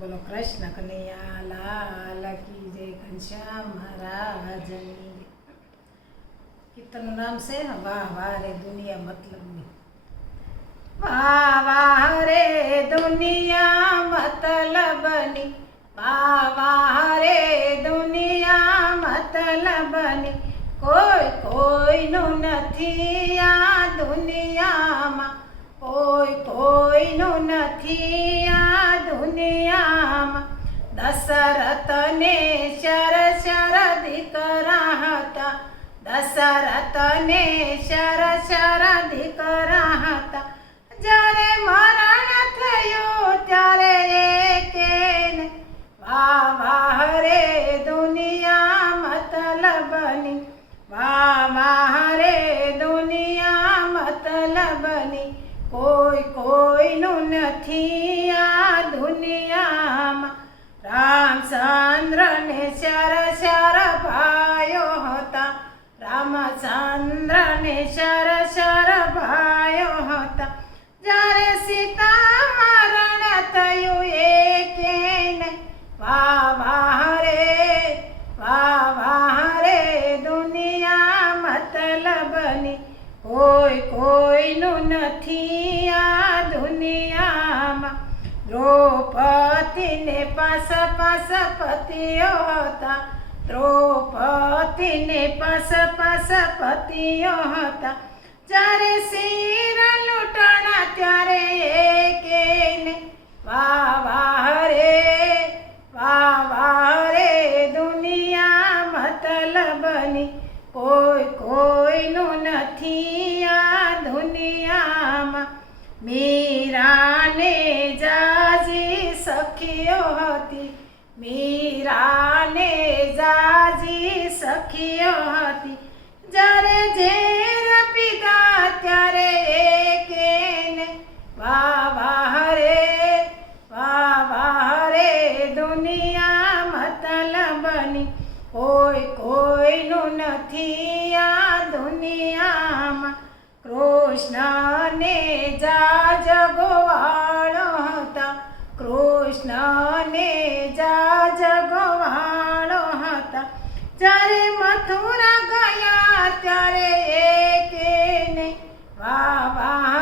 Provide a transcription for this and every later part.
બોલો કૃષ્ણ કનૈયા લાલ કી જય ઘનશ્યામ મહારાજની કીર્તનનું નામ છે વાહ વાહ રે દુનિયા મતલબની વાહ વાહ રે દુનિયા મતલબની વાહ વાહ રે દુનિયા મતલબની કોઈ કોઈનું નથી આ દુનિયામાં કોઈ કોઈનું નથી આ દુનિયામાં દશરથને શર દીકરા હતા દશરથને શર દીકરા હતા જ્યારે મરણ થયું ત્યારે એકેને વાહ વાહ રે દુનિયા મતલબની વાહ વાહ રે દુનિયા મતલબની કોઈ કોઈનું નથી આ દુનિયામાં રામચંદ્રને શર ભાઈઓ હતા રામચંદ્રને શર ભાઈઓ હતા જ્યારે સીતા મરણ થયું એકેને વાહ વાહ રે દુનિયા મતલબની કોઈ કોઈનું નથી આ દુનિયામાં દ્રૌપદીને પાસ પતિઓ હતા દ્રૌપદીને પાસ પતિઓ હતા જ્યારે શિર લૂંટણા ત્યારે એકેને વાહ વાહ રે દુનિયા મતલબની કોઈ કોઈનું નથી આ દુનિયામાં મીરાને જાજી સખીઓ હતી મીરાને જાજી સખીઓ હતી જ્યારે ઝેર પીધા ત્યારે એકેને વાહ વાહ રે દુનિયા મતલબની કોઈ કોઈનું નથી આ દુનિયામાં કૃષ્ણને જાજ ગોવાળો હતા કૃષ્ણને જાજ ગોવાળો હતા જ્યારે મથુરા ગયા ત્યારે એકેને વાહ વાહ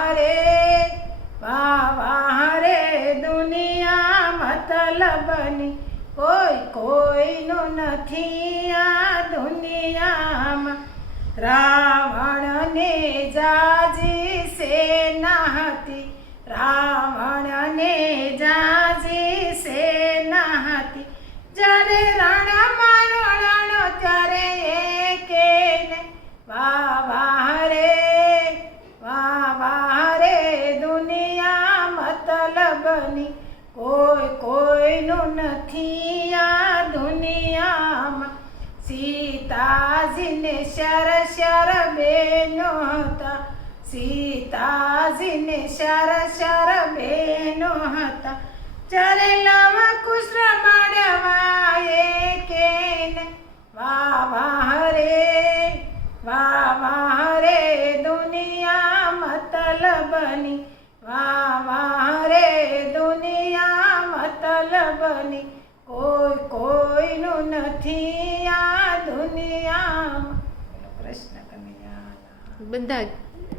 રે દુનિયા મતલબની કોઈ કોઈનું નથી આ દુનિયામાં રાવણને જાજી સેના હતી રાવણને જાજી સેના હતી જ્યારે રણમાં રણો ત્યારે એકેને વાહ વાહ રે દુનિયા મતલબની કોઈ કોઈનું નથી આ દુનિયામાં સીતાજીને શર બેનો હતા સીતાજીને શર બેનો હતા જ્યારે લવ કુશ મળવા એકેને વાહ વાહ રે દુનિયા મતલબની વાહ વાહ રે દુનિયા મતલબની કોઈ કોઈનું નથી આ દુનિયામાં કૃષ્ણ કનૈયા બધા